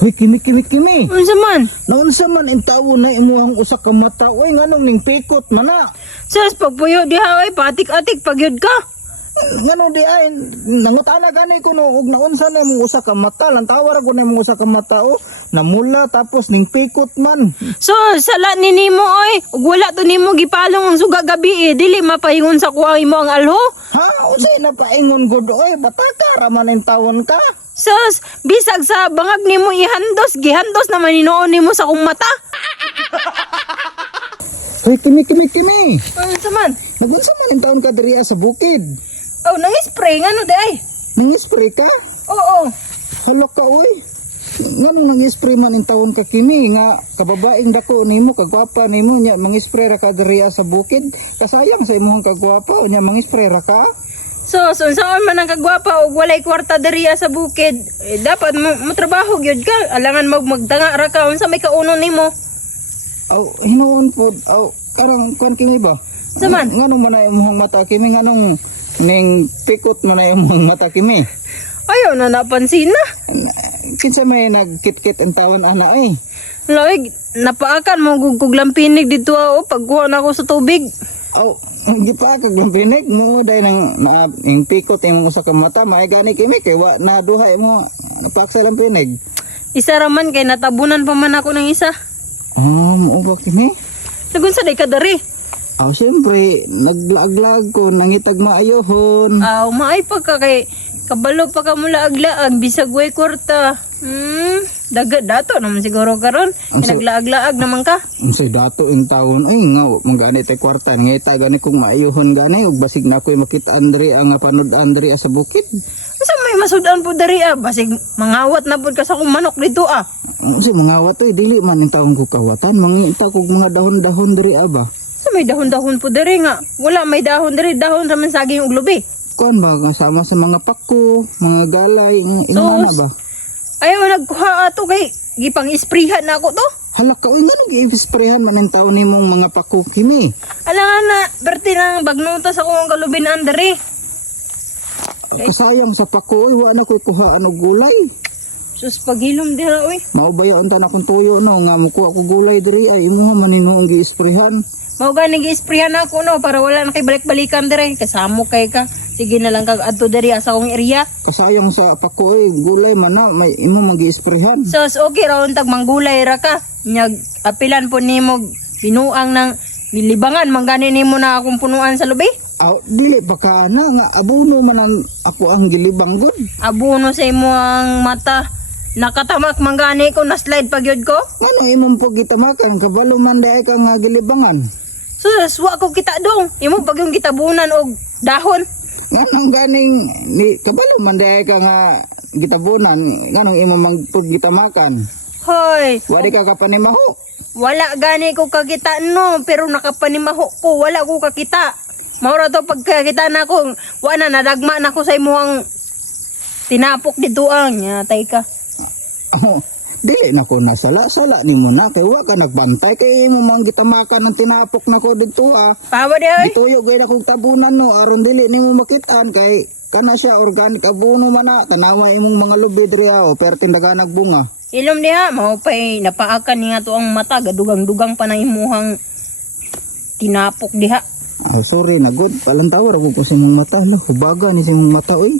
Hoy, kimi. Unsa man? Naunsa man in tawo na imuhang usa ka mata. Uy, nganong ning pikot man na. Sus, pagpuyo diha oy, patik-atik pagyud ka. Ngano di ay nangutana gani ko no ug naunsa na imong usa ka mata. Lantawar ko na imong usa ka mata o. Namula tapos ning pikot man. Sus, sala ni nimo oy. Ug wala to nimo gipalong ang suga gabi dili mapahingon sa kuha imo ang alho. Ha, unsay na paingon gud oy, bataka ra man in tawon ka. Sus, bisag sa bangag nimo ihandos, gihandos naman hinuon nimo sa kong mata. Hoy, kimi. Unsa man? Nagunsa man in tawon ka diri sa bukid. Oh, nang-spray ngano di ay? Nang-spray ka? Oo. Hala ka oy. Nganong nang-spray man in tawon ka kimi nga kababaeng dako nimo kagwapa nimo nya mang-spray ra ka diri sa bukid. Kasayang sa imong kagwapa nya mang-spray ra ka. Sus, unsaon man ang kagwapa ug walay kwarta diriya sa bukid. Dapat mo trabaho gyud ka. Alangan magtanga ra ka unsa may kaunon nimo. Aw, hinuon pod. Aw, karang kuan kimi ba? Sa man? Nganong man na imong mata kimi nganong ning pikot man na imong mata kimi. Ayaw na napansin na. Kinsa may nagkit-kit ang tawon ana ay. Loy, napaakan mo gugkog lampinig dito o pagkuha na ako sa tubig. Aw, hindi pa kag lampinig mo dai nang ing pikot imong usa ka mata may gani kimi kay wa na duha mo napaksa lampinig. Isa raman kay natabunan pa man ako ng isa. Mao ba kimi? Nagunsa day ka dari? Aw, siyempre naglaag-lag ko nangitag maayohon. Aw, maay pa ka kay kabalo pa ka mula aglaag bisag way kwarta. Dagat dato naman siguro karon. Naglaag-laag naman ka. Unsay dato in tawon ay nga mangani tay kwarta ngita gani kong maayohon gani ug basig na ko'y makit-an diri ang panud-an diri sa bukid. Asa may masudan po dari basig mangawat na pud ka sa kong manok dito Unsay mangawat oy dili man in tawon ko kawatan mangita kog mga dahon-dahon diri ba. Sa may dahon-dahon po dari nga. Wala may dahon dari dahon raman saging ug lubi. Kuan ba kasama sa mga pako, mga galay, inumana ba? Ayaw nagkuha ato kay gipang-isprihan na ako to. Hala ka, uy, nga nag-i-sprayhan man ang taon nimong mga pako kimi. Alangan na, berti ng bagnutas ako ang kalubin andari. Kasayang sa pako, uy, wala na ko'y kuhaan og gulay. Sus, paghilom dira, oy. Maubayaon ta na kong tuyo, no, nga mukuha ko gulay diri, ay imuha maninoong gi-sprayhan. Mao gani gi-isprihan ako no para wala na kay balik-balikan dire kasamo kay ka. Sige na lang kag adto diri sa akong area. Kasayang sa pako, uy, gulay man na, may imo magi-sprayhan. Sus, okay ra untag manggulay ra ka. Nyag apilan po nimo binuang ng nilibangan manggani nimo na akong punuan sa lubi. Aw, dili pa ka na, nga abuno man ang ako ang gilibang good. Abuno sa imo ang mata. Nakatamak manggani ko na slide pagyud ko. Ngano imong po gitamakan, kabalo man day ka nga gilibangan. Sus, wa ko kita dong. Imo pag yung kitabunan og dahon. Nganong ganing ni kabalo man day ka nga gitabunan, nganong imo magpud gitamakan. Hoy, Wari ka kapanimaho. wala gani ko kakita no, pero nakapanimaho ko, wala ko kakita. Maura to pagkakita na ko, wala nadagma na ko sa imuhang tinapok dito ang yatay ka. Oh, dili na ko nasala-sala nimo na kay wa ka nagbantay kay imo mang gitamakan ng tinapok na ko dito Pawa di ay? Gituyo gay na kog tabunan no aron dili nimo makit-an kay kana siya organic abono man na tanawa imong mga lubi diri o perting daga nagbunga. Ilom diha, mao pay napaakan ni nga to ang mata, gadugang-dugang pa ng imuhang tinapok diha. Sorry na good palantawar ko sa imong mata lo hubaga ni sa imong mata oy.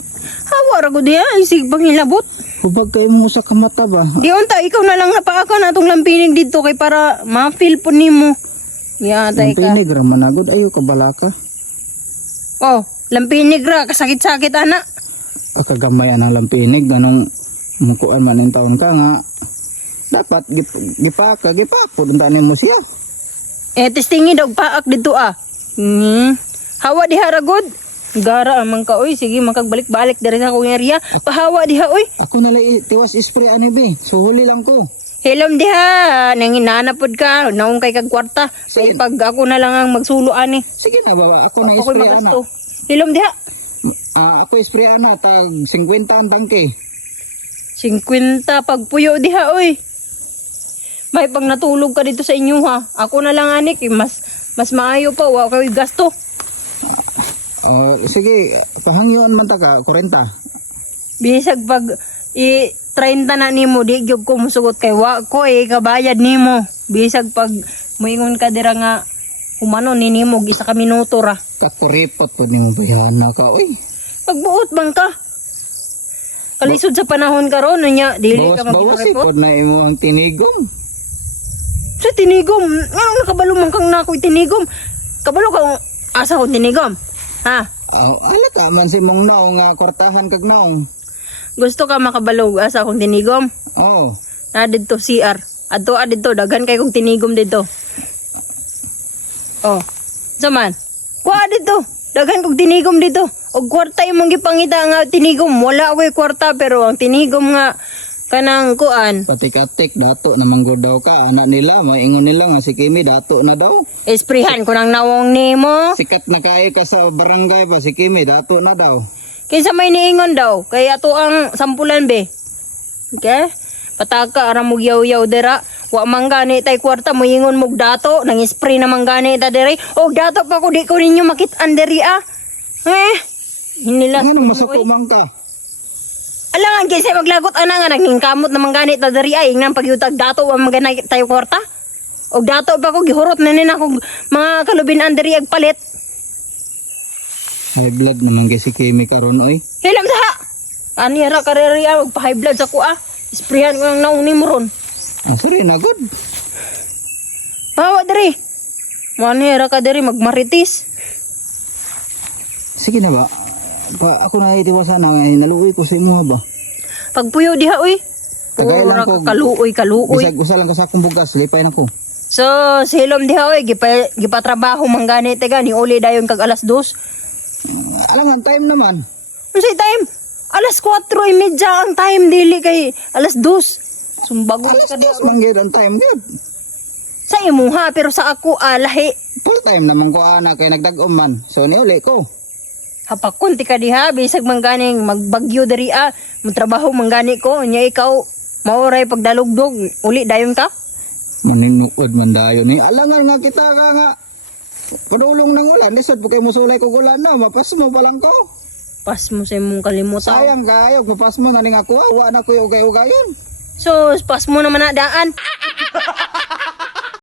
Hawa ra ko diha, isig panghilabot. Hubag kay mo sa kamata ba? Di unta, ikaw na lang napaakan atong lampinig dito kay para ma-feel po nimo. Yatay Ang ka. pinig ra managod ayo ka balaka. Oh, lampinig ra, kasakit-sakit ana. Kagamay anang lampinig ganong mukuan man ang taon ka nga dapat gipapod unta nimo siya. Testingin daw paak dito Hawa diha ra god. Gara amang ka oy, sige makagbalik-balik diri sa akong area. Pahawa diha oy. Ako na lang tiwas spray ani be. Suhuli lang ko. Hilom diha, nanginanapod ka, naong kay kag kwarta. Kay pag ako na lang ang magsulo ani. Sige na baba, ako na Ako'y spray ana. magasto. Hilom diha. Ako spray ana tag 50 ang tangke. 50 pagpuyo diha oy. May pag natulog ka dito sa inyo Ako na lang ani kay mas maayo pa wa kay gasto. Sige, pahangyon man ta ka 40. Bisag pag 30 na nimo di gyud ko musugot kay wa ko kabayad nimo. Bisag pag moingon ka dira nga humano ni nimo isa ka minuto ra. Kakuripot po ni mo bayana ka, uy. Pagbuot bang ka? Kalisod sa panahon karon nya dili ka Bawas-bawas magpreport. po na imo ang tinigom. Sa tinigom, anong nakabalo man kang nakoy tinigom? Kabalo kang asa ko tinigom. Ha? Ala ka man si mong naong nga kwartahan kag naong. Gusto ka makabalog asa akong tinigom? Oo. Na dito CR. Adto daghan kay kong tinigom dito. Oh. Saman. Kuha dito. Daghan kong tinigom dito. Og kwarta imong gipangita nga tinigom. Wala ko'y kwarta pero ang tinigom nga kanang kuan. Patik-atik dato na manggod daw ka. Anak nila maingon nila nga si Kimi dato na daw. Esprihan ko nang nawong nimo. Sikat na kayo ka sa barangay pa si Kimi dato na daw. Kinsa may niingon daw. Kaya ato ang sampulan be. Okay? Pataka ara mo yaw-yaw dira. Wa manggani tay kwarta mo ingon mog dato. Nang spray na manggani ta diri. O dato pa ko di ko ninyo makit-an diri ah. Hinilas Ano ko, masuko oy. man ka? Alangan kaysa maglagot ana nga naging kamot na manggani ta diri ay nang pagyutag dato wa manggani tayo kwarta. Og dato pa ko gihurot na nina kog mga kalubin-an diri ag palit. High blood naman kay si Kimi karon oy. Hilam sa ha. Ani ra kareriya magpa high blood sa kuha. Sprayan ko nang naong nimo ron. Sorry na good. Bawa diri. Mani ra ka diri magmaritis. Sige na ba? Ako na itiwasan na naluoy ko sa imo ba? Pagpuyo diha oy. Tagay lang Puro ra ko. ka kaluoy. Bisag usa lang ko sa akong bugas, lipay na ko. So, silom diha oy gipatrabaho manggani tega ni uli dayon kag alas 2. Alangan time naman. Unsay time? Alas 4:30 ang time dili kay alas 2. Sumbagon Alas ka diha. dos man gyud ang time gyud. Sa imo ha, pero sa ako lahi. Full time naman ko ana kay nagdag-om man. So niuli ko. Hapakon ti ka diha bisag mangganing magbagyo diri magtrabaho manggani ko nya ikaw mauray pagdalugdog uli dayon ka. Maninuod man dayon ni. Alangan nga kita ka nga. Padulong ng ulan, lisod po kayo musulay ko ulan na, mapas mo pa lang ko. Pas mo sa imong kalimutan. Sayang kayo, mapas mo na ning ako, awa na ko yung ugay-ugayon. So, pas mo naman na daan.